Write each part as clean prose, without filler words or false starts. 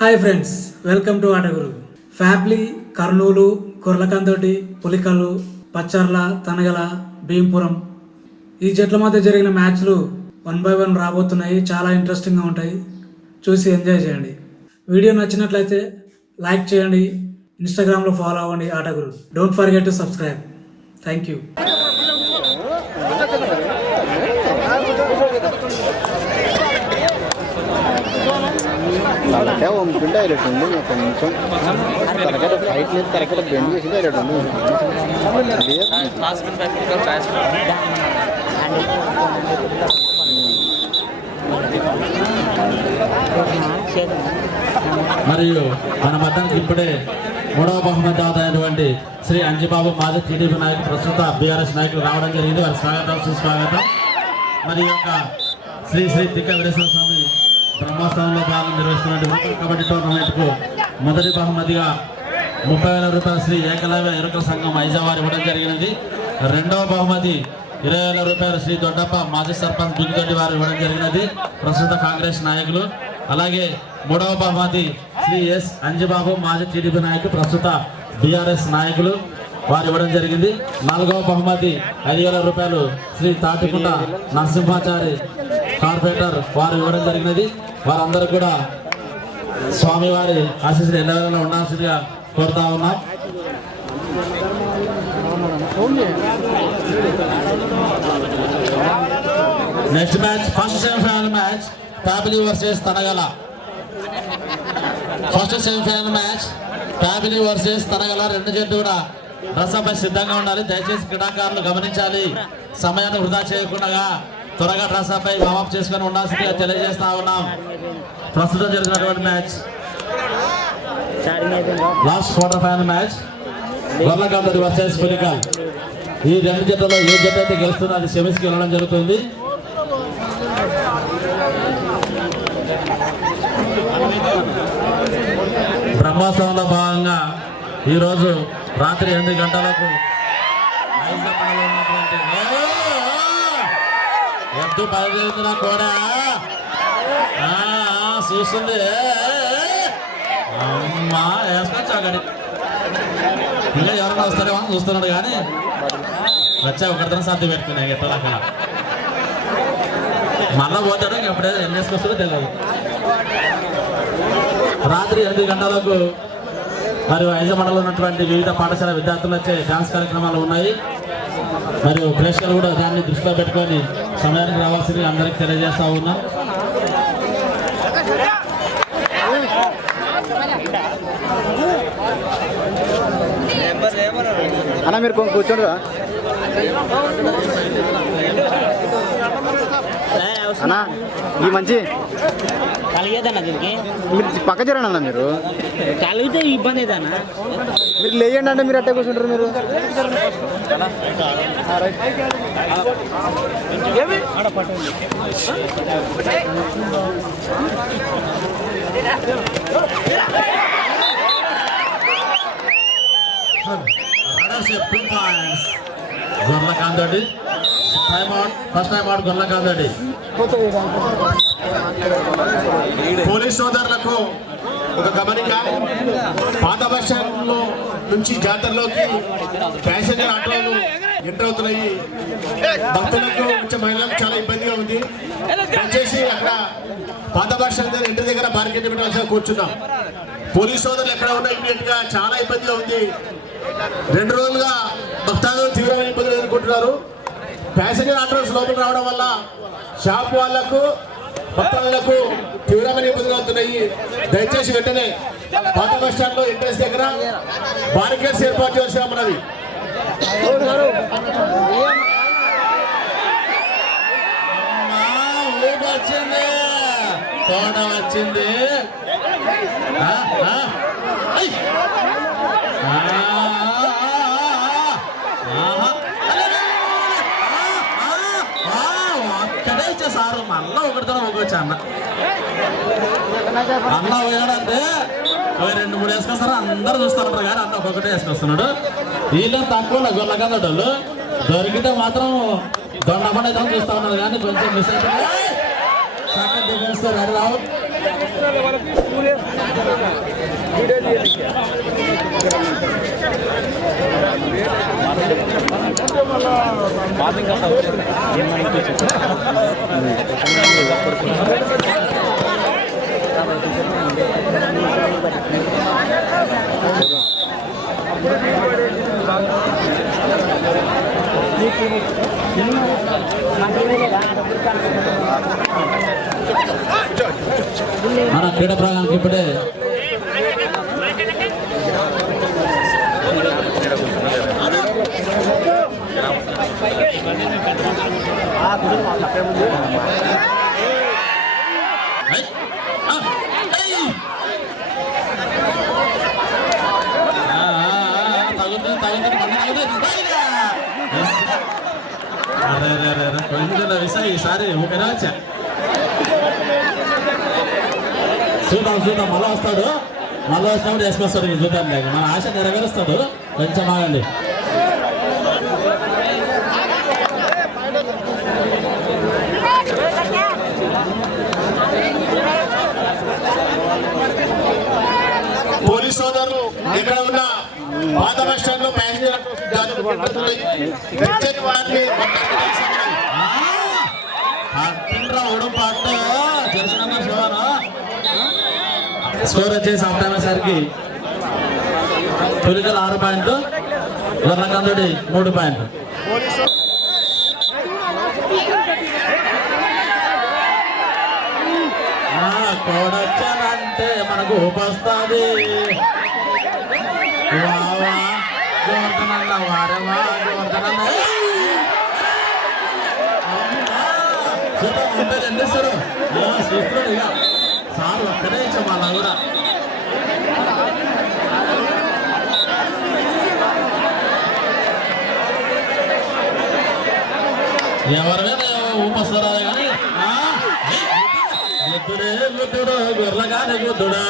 Hi friends, welcome to Aataguru. Pyapili, Kurnool, Kurlakandoti, Pulikallu, Pacharla, Tanagala, Bhimpuram ఈ జట్ల మధ్య జరిగిన మ్యాచ్లు 1 by 1 రాబోతున్నాయి. చాలా ఇంట్రెస్టింగ్గా ఉంటాయి. చూసి ఎంజాయ్ చేయండి. వీడియో నచ్చినట్లయితే లైక్ చేయండి. ఇన్స్టాగ్రామ్లో ఫాలో అవ్వండి Aataguru. Don't forget to subscribe. Thank you. తలకే వంపుకుంటే హైలైట్ ఉంది. కొంచెం తలకడ హైట్ లేదు, తలకడ బెండ్ చేసి హైలైట్ ఉంది. మరియు మన మతానికి ఇప్పుడే 3వ బహుమతి అవుతున్నటువంటి శ్రీ అంజిబాబు మాజీ టీడీపీ నాయకులు, ప్రస్తుత బీఆర్ఎస్ నాయకులు రావడం జరిగింది. వారి స్వాగతం, సుస్వాగతం. మరి యొక్క శ్రీ శ్రీ తిక్క వీరేశ్వర స్వామి బ్రహ్మోత్సవంలో భాగంగా నిర్వహిస్తున్నటువంటి కబడ్డీ టోర్నమెంట్కు మొదటి బహుమతిగా 30,000 రూపాయలు శ్రీ ఏకలవ్య ఎరుకల సంఘం ఐజావారి ఇవ్వడం జరిగినది. రెండవ బహుమతి 20,000 రూపాయలు శ్రీ దొడ్డప్ప మాజీ సర్పంచ్ బిగ్గిదొడ్డి వారు ఇవ్వడం జరిగినది, ప్రస్తుత కాంగ్రెస్ నాయకులు. అలాగే మూడవ బహుమతి శ్రీ ఎస్ అంజిబాబు మాజీ టీడీపీ నాయకులు, ప్రస్తుత బీఆర్ఎస్ నాయకులు వారు ఇవ్వడం జరిగింది. నాలుగవ బహుమతి 5,000 రూపాయలు శ్రీ తాటికుంట నరసింహాచారి కార్పొరేటర్ వారు ఇవ్వడం జరిగినది. వారందరూ కూడా స్వామివారి ఆశీస్సులు ఎల్లవేళలా ఉండాల్సిందిగా కోరుతా ఉన్నాం. Next match, first semifinal match Pyapili versus Tanagala. First semifinal match Pyapili versus Tanagala. రెండు జట్లు కూడా రసంపై సిద్ధంగా ఉండాలి. దయచేసి క్రీడాకారులు గమనించాలి. సమయాన్ని వృధా చేయకుండా త్వరగా రసంపై వామప్ చేసుకొని ఉండాల్సిందిగా తెలియజేస్తా ఉన్నాం. ప్రస్తుతం జరిగినటువంటి match last quarter final match Gorlakandoti versus Pulikal. ఈ రెండు జట్లలో ఏ జట్టు అయితే గెలుస్తుందో అది సెమీస్కి వెళ్ళడం జరుగుతుంది. బ్రహ్మోత్సవంలో భాగంగా ఈరోజు రాత్రి 8 గంటలకు ఉన్నటువంటి ఎద్దు బయలుదేరుతున్నా కూడా చూస్తుంది. అమ్మా వేసుకొచ్చా గడి ఇంకా ఎవరన్నా వస్తారేమో అని చూస్తున్నాడు, కానీ వచ్చా ఒకరితో సర్ది పెట్టుకున్నాయి ఎట్లా మళ్ళా పోతాడు. ఎప్పుడైతే ఎన్ని వేసుకొస్తాడో తెలియదు. రాత్రి 8 గంటలకు మరియు ఐజమండలో ఉన్నటువంటి వివిధ పాఠశాల విద్యార్థులు వచ్చే డాన్స్ కార్యక్రమాలు ఉన్నాయి. మరియు ప్రేక్షకులు కూడా దాన్ని దృష్టిలో పెట్టుకొని సమయానికి రావాల్సింది అందరికీ తెలియజేస్తా ఉన్నాం. అన్న మీరు కూర్చోండి అన్నా. ఈ మంచి కలిగేదన్నా దీనికి మీరు పక్క జరగండి అన్న. మీరు కలిగితే ఇబ్బంది ఏదన్నా. మీరు లేయండి అంటే మీరు అట్టే కూర్చుంటారు. మీరు గొర్లకందోటి ఫస్ట్ టైం అవుట్. గొర్లకందోటి పోలీస్ సోదరులకు ఒక గమనిక. పాత బస్ స్టాండ్ నుంచి జాతరలోకి ప్యాసింజర్ ఆటోలు ఎంటర్ అవుతున్నాయి. భక్తులకు వచ్చే మహిళలకు చాలా ఇబ్బందిగా ఉంది. దయచేసి అక్కడ పాత బస్ స్టాండ్ ఇంటి దగ్గర మార్కెట్ పెట్టాల్సిన కూర్చున్నాం. పోలీస్ సోదరులు ఎక్కడ ఉన్నా ఇమీడియట్ గా చాలా ఇబ్బందిగా ఉంది. 2 రోజులుగా భక్తాదులు తీవ్రమైన ఇబ్బందులు ఎదుర్కొంటున్నారు. ప్యాసింజర్ ఆటోస్ లోపల రావడం వల్ల షాప్ వాళ్లకు, భక్తులకు తీవ్రమైన ఇబ్బందులు అవుతున్నాయి. దయచేసి వెంటనే పాత బస్ స్టాండ్ లో ఎంట్రెన్స్ దగ్గర బారికేడ్స్ ఏర్పాటు చేసి ఉన్నది. వచ్చింది తోట వచ్చింది. ఒక్కడే ఇచ్చేసారు. మళ్ళా ఒకటితో ఒక్కొచ్చు అన్న పోయాడంటే 2-3 వేసుకొస్తారు. అందరూ చూస్తారు కానీ అన్న ఒక్కొక్కటే వేసుకొస్తున్నాడు. వీళ్ళు తక్కువ గొల్లకందోటి వాళ్ళు దొరికితే మాత్రం దొండపడి చూస్తా ఉన్నారు, కానీ కొంచెం మిస్ అయితే సెకండ్ డిఫెన్స్ రెడీ అవుట్. మన క్రీడా ప్రాంగణానికి ఇప్పుడే ఈసారి ఒకరా వచ్చా చూద్దాం మళ్ళీ వస్తాడు, మళ్ళీ వచ్చినప్పుడు వేసుకొస్తాడు. చూద్దాం లేక మన ఆశ నెరవేరుస్తాడు. కొంచెం ఆగండి. పోలీస్ సోదరులు ఎక్కడ ఉన్నా పాత బస్ స్టాండ్ లో ప్యాసింజర్ స్కోర్ వచ్చేసి అఫ్ఘానిస్తాన్కి పులికలు 6 పాయింట్లు, గొర్రెకందోడి 3 పాయింట్లు. కోడొచ్చానంటే మనకు ఊపొస్తుంది. గోవర్ధనన్న వారవా గోవర్ధనన్న ఎండిస్తారు చూస్తున్నాడు. ఇక సార్ ఒక్కడే ఇచ్చాం వాళ్ళ కూడా. ఎవరి మీద ఊపొస్తారా కానీ గుద్దుడే గుద్దుడు గొర్రెగానే గుద్దుడా.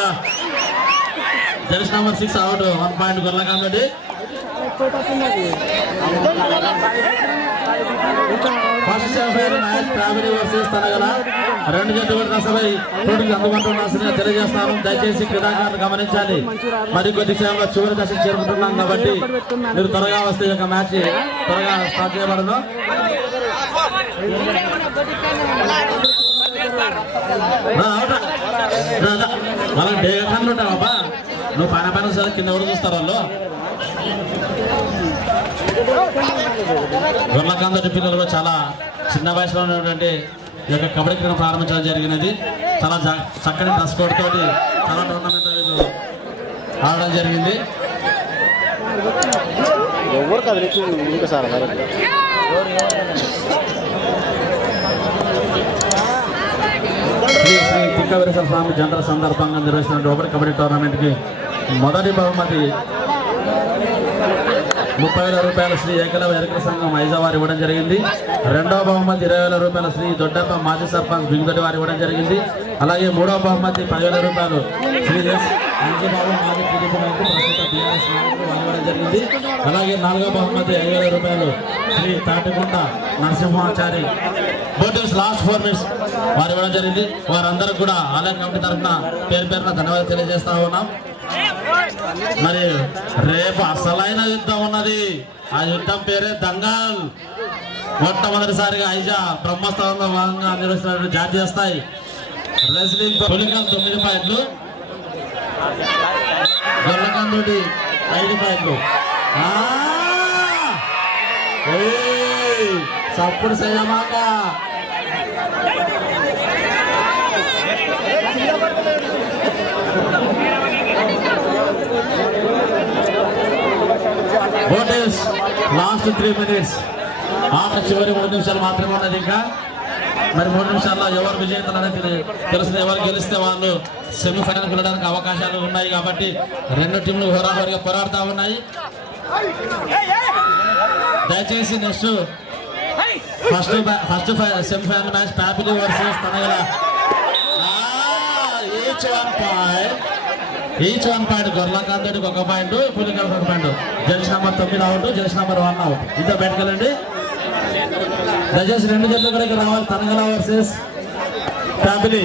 Jersey number 6 out, 1 point Gorrekandodi. First semifinal match ట్రావెల్ వర్సెస్ తనగల. 2 జట్లు కూడా అసలు పోటీకి అందుకుంటున్నా తెలియజేస్తాను. దయచేసి క్రీడాకారులు గమనించాలి. మరి కొద్ది క్షణంలో చివరి దశకు చేరుకుంటున్నాం కాబట్టి మీరు త్వరగా వస్తే ఈ యొక్క మ్యాచ్ త్వరగా స్టార్ట్ చేయబడదు. వాళ్ళకి డేగంలో ఉంటావా నువ్వు పైన సార్ కింద ఎవరు చూస్తారు వాళ్ళు. గొర్రెకందోడి పిల్లలు చాలా చిన్న వయసులో ఉన్నటువంటి ఈ యొక్క కబడ్డీ క్రీడ ప్రారంభించడం జరిగినది. చాలా చక్కని డ్రెస్ కోడ్ తోటి చాలా టోర్నమెంట్ వీళ్ళు ఆడడం జరిగింది. ఎవరు కదిలించి ఇంకోసారి శ్రీ తిక్కవీరేశ్వర స్వామి జంటల సందర్భంగా నిర్వహిస్తున్న రోబర్ కబడ్డీ టోర్నమెంట్కి మొదటి బహుమతి 30,000 రూపాయలు శ్రీ ఏకలవ్య ఎరుకల సంఘం ఐజావారు ఇవ్వడం జరిగింది. రెండవ బహుమతి 20,000 రూపాయలు శ్రీ దొడ్డప్ప మాజీ సర్పంచ్ బింగుదొడ్డి వారు ఇవ్వడం జరిగింది. అలాగే మూడవ బహుమతి 10,000 రూపాయలు శ్రీ ఎస్ అంజబాబు మాజీ టీడీపీ నాయకులు ప్రస్తుత బీఆర్ఎస్ నాయకులు వారు ఇవ్వడం జరిగింది. అలాగే 4వ బహుమతి 5,000 రూపాయలు Shri Tatikunta Narasimhachari bottles last 4 minutes వారు ఇవ్వడం జరిగింది. వారందరూ కూడా ఆలయ కమిటీ తరఫున పేరున ధన్యవాదాలు తెలియజేస్తా ఉన్నాం. మరి రేపు అసలైన యుద్ధం ఉన్నది. ఆ యుద్ధం పేరే దంగల్. మొట్టమొదటిసారిగా ఐజా బ్రహ్మస్థానంలో భాగంగా నిర్వహిస్తున్నటువంటి జాతీయ స్థాయి రెజ్లింగ్ పులికల్ 9 పాయింట్లు, గొర్రెకందోడి 5 పాయింట్లు. సప్పుడు చేయమాక బోటిల్స్ లాస్ట్ 3 మినిట్స్. ఆట చివరి 3 నిమిషాలు మాత్రమే ఉన్నది. ఇంకా మరి 3 నిమిషాల్లో ఎవరు విజేతలు అనేది తెలుస్తుంది. ఎవరు గెలిస్తే వాళ్ళు సెమీఫైనల్కి వెళ్ళడానికి అవకాశాలు ఉన్నాయి. కాబట్టి 2 టీంలు హోరాహోరీగా పోరాడుతూ ఉన్నాయి. దయచేసి next first semifinal match Pyapili versus Tanagala. Each 1 point. గొర్రెకందోడికి 1 పాయింట్, పులికలకు 1 point. Jersey number 9 out, jersey number 1 out. ఇద్దరు బయటకెళ్ళండి. దయచేసి 2 జట్లు కూడా రావాలి. తనగల వర్సెస్ ప్యాపిలి.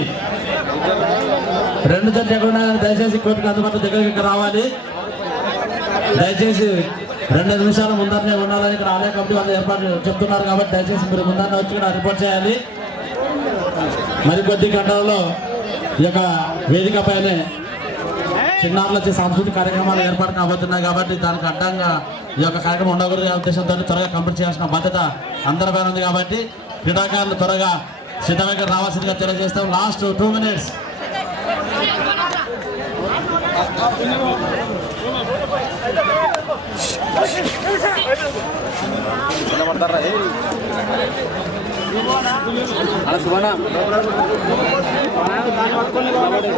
రెండు జట్లు ఎక్కడున్నా కానీ దయచేసి కోర్టుకు అందుబాటులో దగ్గరికి రావాలి. దయచేసి 2 నిమిషాల ముందరనే ఉండాలని ఇక్కడ ఆలయ కమిటీ వాళ్ళు ఏర్పాటు చెప్తున్నారు కాబట్టి దయచేసి మీరు ముందరనే వచ్చి ఇక్కడ రిపోర్ట్ చేయాలి. మరికొద్ది గంటలలో ఈ యొక్క వేదిక పైనే చిన్నారులు వచ్చే సాంస్కృతిక కార్యక్రమాలు ఏర్పాటు కాబోతున్నాయి కాబట్టి దానికి అడ్డంగా ఈ యొక్క కార్యక్రమం ఉండకూడదు ఉద్దేశంతో త్వరగా కంప్లీట్ చేయాల్సిన బాధ్యత అందరిపైన ఉంది కాబట్టి క్రీడాకారులు త్వరగా సిద్ధంగా రావాల్సిందిగా తెలియజేస్తాం. Last 2 minutes.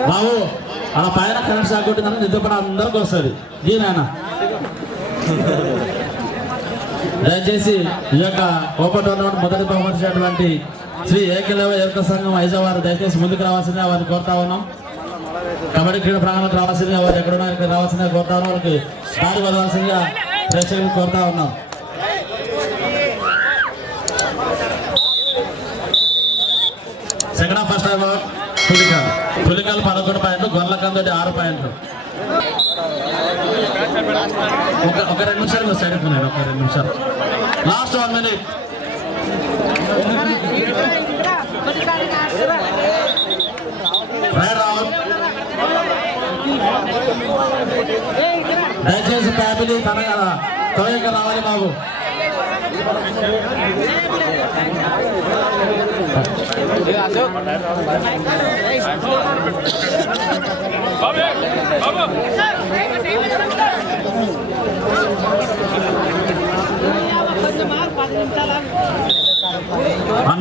బాబు అలా పైన కరెంట్ షాక్ కొట్టిందని నిద్రపడ అందరికి వస్తుంది. దీనాయన దయచేసి ఈ యొక్క ఓపెన్ టోర్నమెంట్ మొదటి బహుమతించినటువంటి శ్రీ ఏకలవ యువక సంఘం ఐజవారు దయచేసి ముందుకు రావాల్సిందిగా వారిని కోరుతా ఉన్నాం. కబడ్డీ క్రీడ ప్రాంగణకు రావాల్సిందిగా వారు ఎక్కడున్నా ఇక్కడ రావాల్సిందిగా కోరుతా ఉన్నాం. వారికి దారి వదలాల్సిందిగా ప్రేక్షకులు కోరుతా ఉన్నాం. సెకండ్ హాఫ్ ఫస్ట్ హాఫ్ పులికాలు 11 పాయింట్లు, గొర్రెలకందోటి 6 పాయింట్లు. ఒక 2 నిమిషాలు సైడ్ ఉన్నాడు. ఒక 2 నిమిషాలు. Last 1 minute. దయచేసి ఫ్యామిలీ త్వరగా రావాలి బాబు.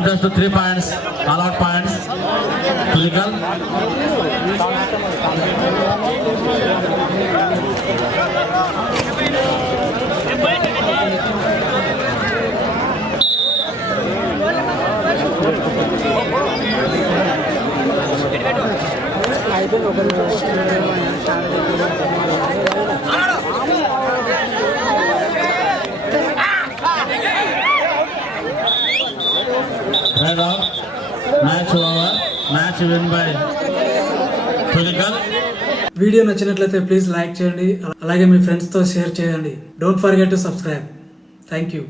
Just 3 points, allowed points, legal. Right out. Match over. Match win by Pulikal. Video నచ్చినట్లయితే ప్లీజ్ లైక్ చేయండి, అలాగే మీ ఫ్రెండ్స్తో షేర్ చేయండి. Don't forget to subscribe. Thank you.